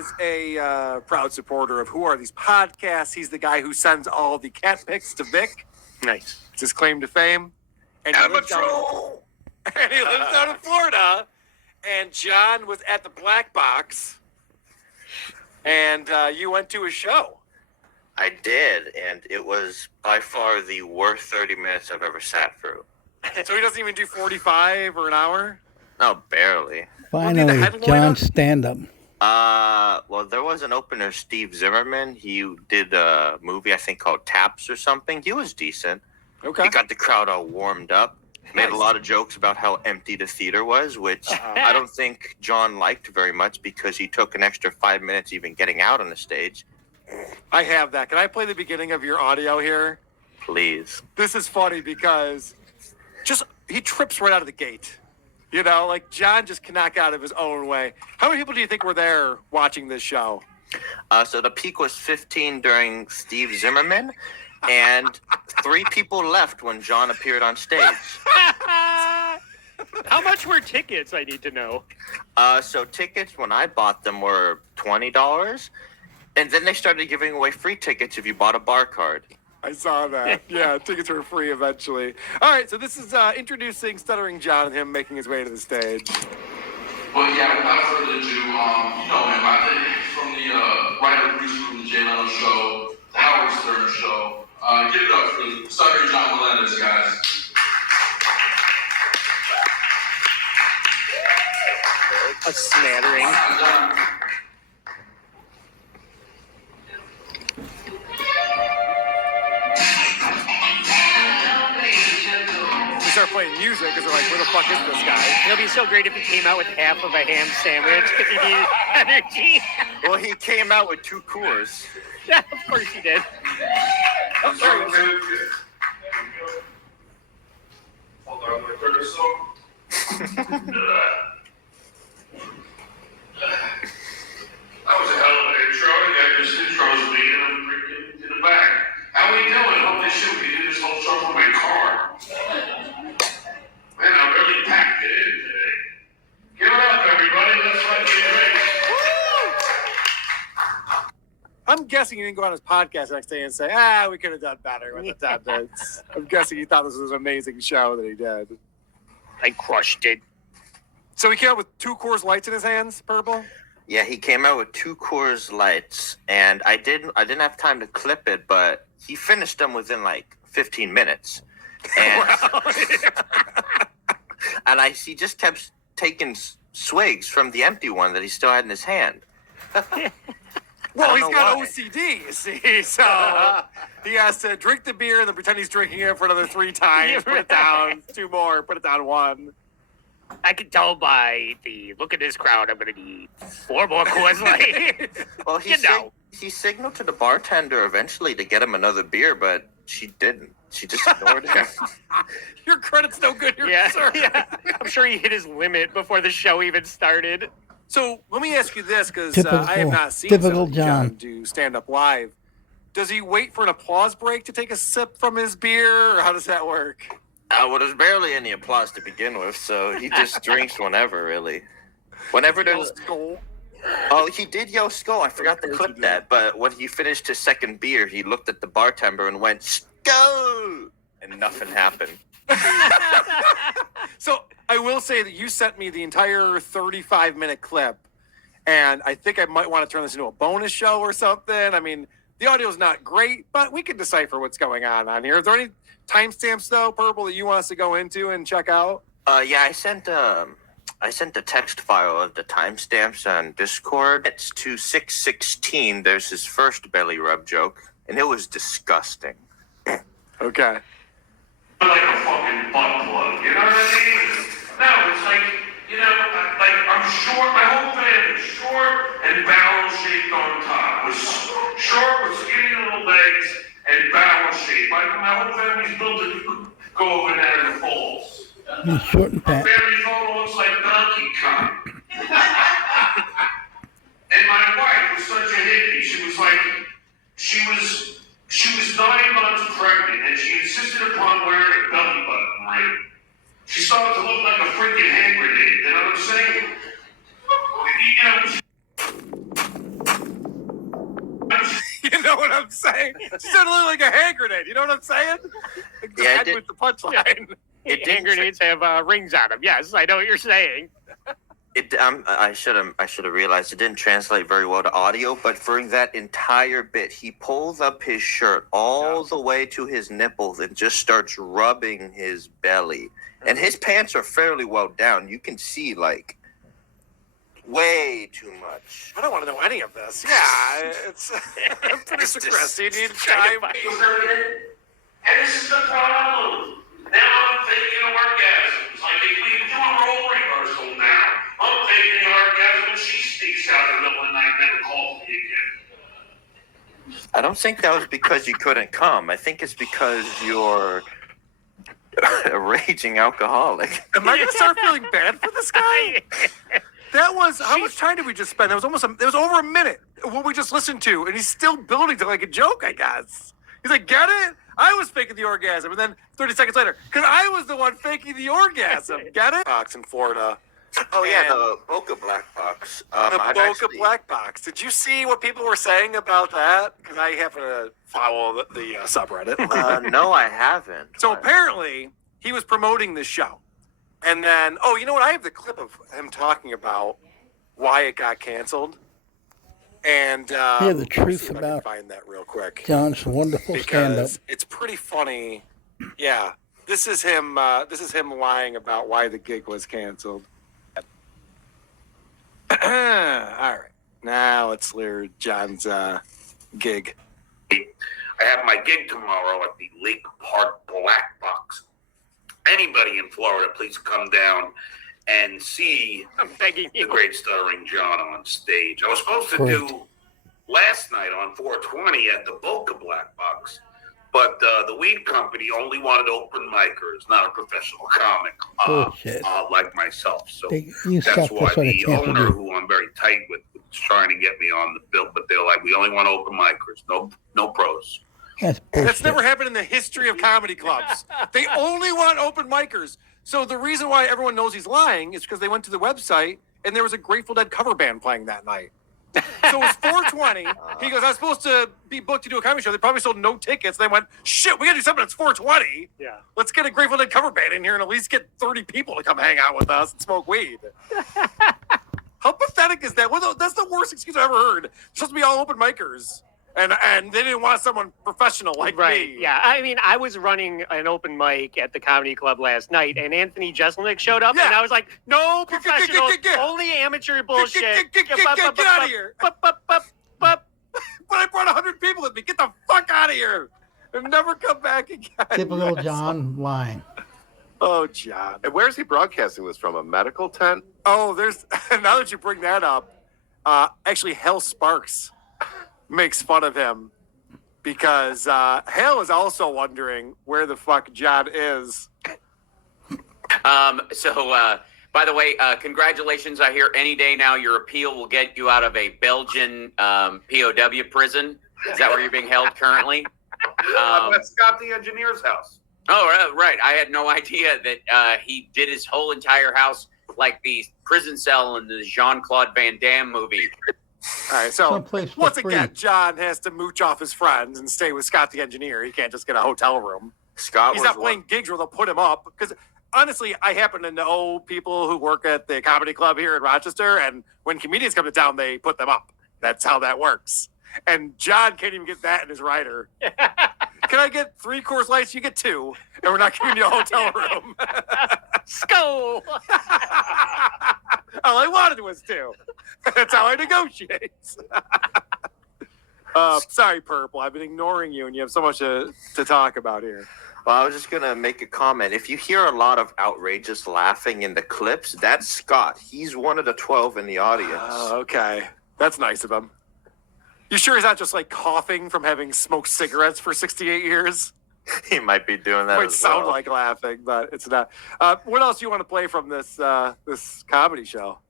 is a proud supporter of Who Are These Podcasts. He's the guy who sends all the cat pics to Vic. Nice. It's his claim to fame. And he lives down in Florida. And John was at the Black Box. And you went to a show. I did, and it was by far the worst 30 minutes I've ever sat through. So he doesn't even do 45 or an hour? No, barely. Finally, John stand-up. Well, there was an opener, Steve Zimmerman. He did a movie, I think, called Taps or something. He was decent. Okay. He got the crowd all warmed up. Made a lot of jokes about how empty the theater was, which I don't think John liked very much because he took an extra 5 minutes even getting out on the stage. I have that. Can I play the beginning of your audio here? Please. This is funny because he trips right out of the gate. You know, like John just cannot get out of his own way. How many people do you think were there watching this show? So the peak was 15 during Steve Zimmerman, and 3 people left when John appeared on stage. How much were tickets, I need to know? So tickets, when I bought them, were $20, and then they started giving away free tickets if you bought a bar card. I saw that. Yeah, tickets were free eventually. All right, so this is introducing Stuttering John and him making his way to the stage. Well, yeah, without further ado, you know him from the writer-producer from the Jay Leno Show, the Howard Stern Show. Give it up for Stuttering John Melendez, guys. A smattering. We start playing music because they're like, where the fuck is this guy? It'll be so great if he came out with half of a ham sandwich if he needed energy. Well, he came out with 2 Coors. Yeah, of course he did. Oh, there he is. Hold on, my turn this song. That was a hell of an intro. You got this intro's me and I'm freaking in the back. How we doing? Hope this shit we did this whole show from my car. Man, I really packed it in today. Give it up, everybody. Let's let you drink. I'm guessing he didn't go on his podcast the next day and say, we could have done better with the attendance. I'm guessing he thought this was an amazing show that he did. I crushed it. So he came out with 2 Coors Lights in his hands, purple? Yeah, he came out with 2 Coors Lights, and I didn't have time to clip it, but he finished them within like 15 minutes. And, and he just kept taking swigs from the empty one that he still had in his hand. Well, he's got OCD, you see, so he has to drink the beer and then pretend he's drinking it for another 3 times, put it down, 2 more, put it down 1. I can tell by the look at this crowd, I'm going to need 4 more Coors Light. Well, he signaled to the bartender eventually to get him another beer, but she didn't. She just ignored him. Your credit's no good here, sir. Yeah. I'm sure he hit his limit before the show even started. So let me ask you this, because I have not seen John do stand-up live. Does he wait for an applause break to take a sip from his beer, or how does that work? Well, there's barely any applause to begin with, so he just drinks whenever, really. Whenever there's... Oh, he did yell skull. I forgot to clip that. But when he finished his second beer, he looked at the bartender and went, skull! And nothing happened. So I will say that you sent me the entire 35-minute clip, and I think I might want to turn this into a bonus show or something. I mean, the audio's not great, but we can decipher what's going on here. Is there any timestamps, though, Purple, that you want us to go into and check out? Yeah, I sent the text file of the timestamps on Discord. It's to 6:16. There's his first belly rub joke, and it was disgusting. Okay. Like a fucking butt plug, you know what I mean? No, it's like, you know, like I'm short, my whole family is short and barrel-shaped on top. With short with skinny little legs and barrel-shaped. My whole family's built to go over there in the falls. He's short and My fat. family photo looks like Donkey Kong. And my wife was such a hippie. She was 9 months pregnant, and she insisted upon wearing a belly button ring. She started to look like a freaking hand grenade. You know what I'm saying? You know. She sounded like a hand grenade. You know what I'm saying? Yeah, With the punchline. Hand grenades have rings on them. Yes, I know what you're saying. I should have realized it didn't translate very well to audio, but for that entire bit, he pulls up his shirt all the way to his nipples and just starts rubbing his belly. And his pants are fairly well down. You can see like way too much. I don't want to know any of this. Yeah, it's pretty suppressed. You need time. And this is the problem. Now I'm thinking orgasms. Like if we do a role reversal now, I'm taking the orgasm and she sneaks out in the middle of the night and never calls me again. I don't think that was because you couldn't come. I think it's because you're a raging alcoholic. Am I gonna start feeling bad for this guy? That was how much time did we just spend? It was over a minute. What we just listened to, and he's still building to like a joke, I guess. He's like, get it? I was faking the orgasm, and then 30 seconds later, because I was the one faking the orgasm. Get it? Box in Florida. Oh yeah, the Boca Black Box. The Boca Black Box. Did you see what people were saying about that? Because I happen to follow the subreddit. No, I haven't. So apparently, he was promoting this show. And then, you know what? I have the clip of him talking about why it got canceled. And Hear the truth about I can find that real quick. John's wonderful stand-up. Because it's pretty funny. Yeah, this is him. This is him lying about why the gig was canceled. All right, now let's hear John's gig. I have my gig tomorrow at the Lake Park Black Box. Anybody in Florida, please come down and see the great Stuttering John on stage. I was supposed to do last night on 420 at the Boca Black Box, but the weed company only wanted open micers, not a professional comic like myself. So that's why the owner, who I'm very tight with, was trying to get me on the bill, but they're like, we only want open micers, no pros. That's never happened in the history of comedy clubs. They only want open micers. So the reason why everyone knows he's lying is because they went to the website and there was a Grateful Dead cover band playing that night. So it was 420. He goes, I was supposed to be booked to do a comedy show. They probably sold no tickets. They went, shit, we got to do something. It's 420. Yeah. Let's get a Grateful Dead cover band in here and at least get 30 people to come hang out with us and smoke weed. How pathetic is that? Well, that's the worst excuse I've ever heard. It's supposed to be all open micers. And they didn't want someone professional like me. Yeah, I mean, I was running an open mic at the comedy club last night, and Anthony Jeselnik showed up, and I was like, no professional, only amateur bullshit. Get out of here. But I brought 100 people with me. Get the fuck out of here. And never come back again. Typical John lying. Oh, John. And where's he broadcasting this from? A medical tent? Oh, there's, now that you bring that up, actually, Hell Sparks makes fun of him because Hale is also wondering where the fuck John is. By the way, congratulations. I hear any day now your appeal will get you out of a Belgian POW prison. Is that where you're being held currently? I'm at Scott the Engineer's house. Oh, right. I had no idea that he did his whole entire house like the prison cell in the Jean-Claude Van Damme movie. All right, so once free. again, John has to mooch off his friends and stay with Scott the engineer. He can't just get a hotel room. He's not playing gigs where they'll put him up. Because honestly, I happen to know people who work at the comedy club here in Rochester, and when comedians come to town, they put them up. That's how that works. And John can't even get that in his rider. Can I get 3 Coors Lights? You get 2, and we're not giving you a hotel room. Skull. All I wanted was 2. That's how I negotiate. Sorry, Purple. I've been ignoring you, and you have so much to talk about here. Well, I was just going to make a comment. If you hear a lot of outrageous laughing in the clips, that's Scott. He's one of the 12 in the audience. Oh, okay. That's nice of him. You sure he's not just like coughing from having smoked cigarettes for 68 years? He might be doing that. It might sound like laughing, but it's not. What else do you want to play from this comedy show?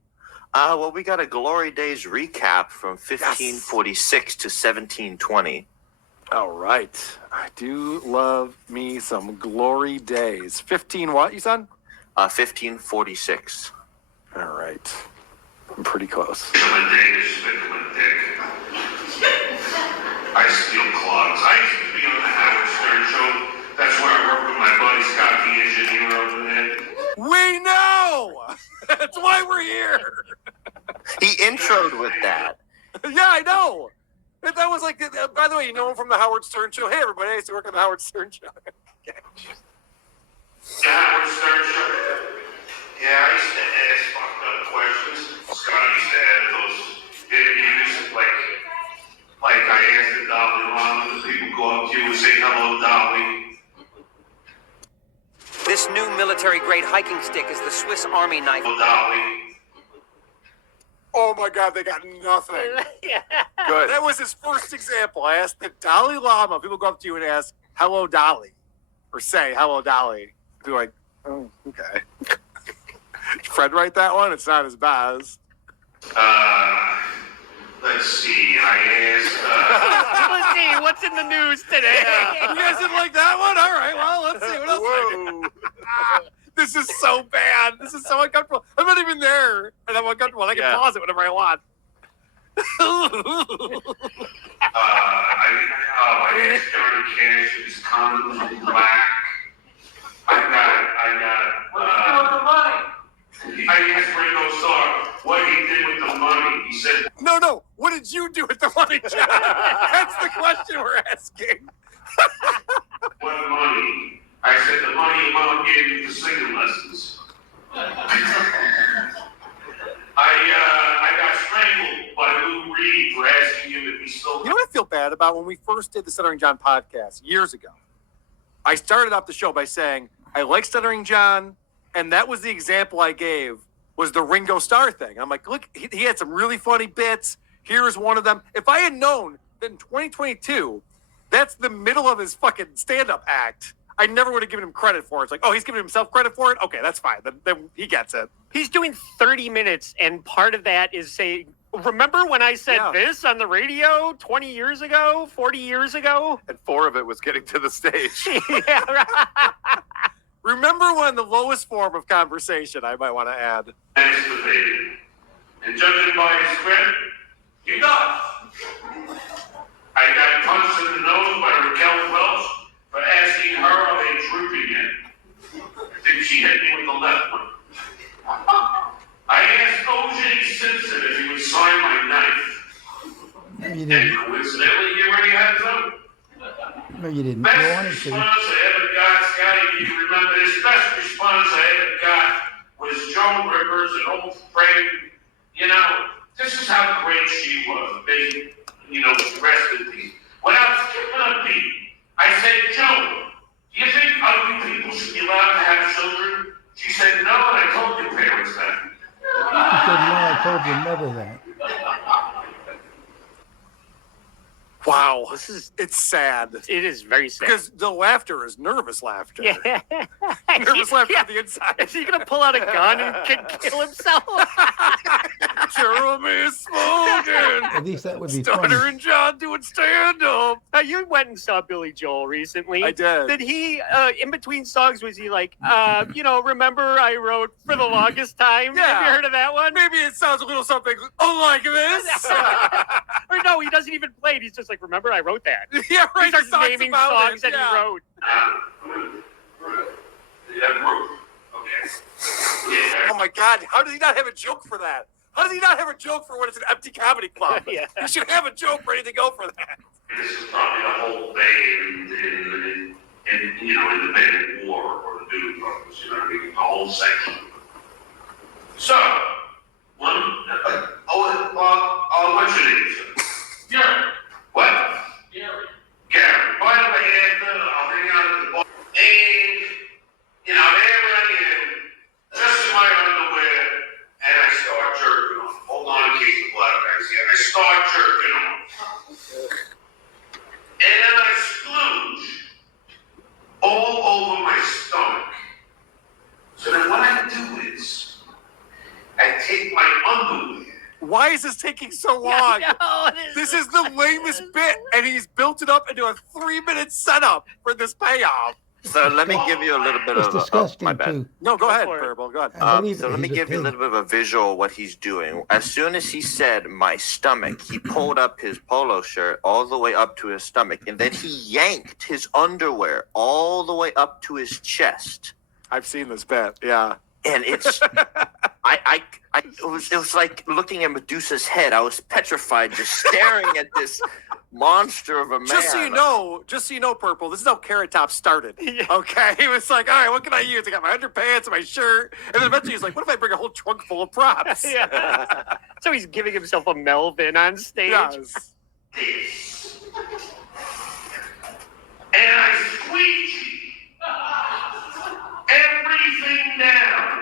Well, we got a Glory Days recap from 1546 to 1720. All right. I do love me some Glory Days. 15 what, you said? 1546. All right. I'm pretty close. I steal clogs. I used to be on the Howard Stern show. That's where I worked with my buddy Scott, the engineer over there. We know! That's why we're here! He introed with that. Yeah, I know! That was like, by the way, you know him from the Howard Stern show. Hey, everybody, I used to work on the Howard Stern show. The Howard Stern show? Yeah, I used to ask fucked up questions. Scott used to have those interviews, like I asked the Dalai Lama, the people go up to you and say, hello, Dolly. This new military-grade hiking stick is the Swiss Army knife. Hello, Dolly. Oh my God, they got nothing. Good. That was his first example. I asked the Dalai Lama. People go up to you and ask, hello, Dolly. Or say, hello, Dolly. Be like, oh, okay. Did Fred write that one? It's not his best. Let's see. I asked, Let's see what's in the news today. You guys didn't like that one? All right, well, let's see what else I did. This is so bad. This is so uncomfortable. I'm not even there, and I'm uncomfortable. I can pause it whenever I want. I asked Johnny Cash if his condom was black. I asked Ringo Starr what he did with the money. He said, No. What did you do with the money, John? That's the question we're asking. what money? I said, the money your mom gave me for singing lessons. I got strangled by Lou Reed for asking him if he still... You know what I feel bad about? When we first did the Stuttering John podcast years ago, I started off the show by saying, I like Stuttering John, and that was the example I gave, was the Ringo Starr thing. I'm like, look, he had some really funny bits. Here's one of them. If I had known that in 2022, that's the middle of his fucking stand-up act, I never would have given him credit for it. It's like, oh, he's giving himself credit for it? Okay, that's fine. Then he gets it. He's doing 30 minutes, and part of that is saying, remember when I said this on the radio 20 years ago, 40 years ago? And 4 of it was getting to the stage. Yeah, right. Remember when the lowest form of conversation, I might want to add. Masturbated. And judging by his credit, he does. I got punched in the nose by Raquel Welch for asking her, are they drooping yet? I think she hit me with the left one. I asked O.J. Simpson if he would sign my knife. No, you And didn't. coincidentally, he already had some. No, you didn't. You Best wanted response to. I ever got, Scotty, you remember this? Best response I ever got was Joan Rivers, an old friend. You know, this is how great she was. Big, rest in peace. When I was skipping a beat, I said, Joan, do you think ugly people should be allowed to have children? She said, no, and I told your parents that. You said, no, I told your mother that. Wow. It's sad. It is very sad. Because the laughter is nervous laughter. Yeah. Nervous laughter on the inside. Is he going to pull out a gun and kill himself? Jeremy smoking. At least that would be funny. Stutter and John doing stand-up. You went and saw Billy Joel recently. I did. Did he, in between songs, was he like, remember I wrote For the Longest Time? Yeah. Have you heard of that one? Maybe it sounds a little something like this. Or no, he doesn't even play it. He's just like, remember I wrote that. Yeah, right. He starts talks naming about songs it. that he wrote. Yeah, Ruth. Okay. Yeah. Oh my God! How does he not have a joke for that? How does he not have a joke for when it's an empty comedy club? Yeah. He should have a joke ready to go for that. This is probably the whole band in the band war or the Doobie Brothers, you know what I mean? The whole section. So, what's your name, sir? Gary. What? Gary. Gary. By the way, Anthony, I'll bring you out to the bar. And, there I am, just in my underwear, and I start jerking off. Hold on in case the black guys here. I start jerking off. And then I splooge all over my stomach. So then what I do is, I take my underwear. Why is this taking so long? No, This is the lamest bit, and he's built it up into a 3-minute setup for this payoff. So let me give you a little bit It's of disgusting my bad. too. No, go ahead, for it. Purple. Go ahead. I believe So let me he's a give you a pig. little bit of a visual of what he's doing. As soon as he said my stomach, he pulled up his polo shirt all the way up to his stomach, and then he yanked his underwear all the way up to his chest. I've seen this bit. Yeah. And it's it was like looking at Medusa's head. I was petrified just staring at this monster of a man. Just so you know, Purple, this is how Carrot Top started. Yeah. Okay? He was like, all right, what can I use? I got my underpants and my shirt. And then eventually he's like, what if I bring a whole trunk full of props? Yeah. So he's giving himself a Melvin on stage. Yes. This. And I squeegee everything down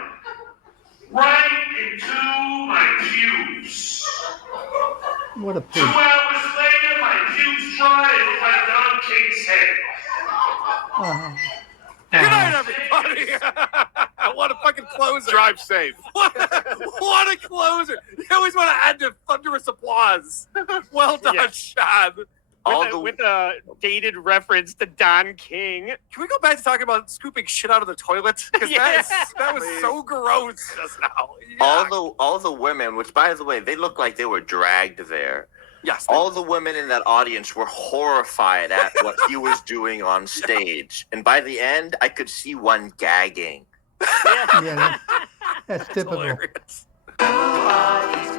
right into my pubes. What a 2 pig. hours later, my pubes dry and look like Don King's head. Uh-huh. Good night, everybody. What a fucking closer. Drive safe. What a closer. You always want to add to thunderous applause. Well done, Yeah. Sean. With a dated reference to Don King. Can we go back to talking about scooping shit out of the toilet? Because Yeah. that was so gross just now. All the women, which by the way, they looked like they were dragged there. Yes. All the women in that audience were horrified at what he was doing on stage. And by the end, I could see one gagging. Yeah, that's typical. hilarious. Nobody's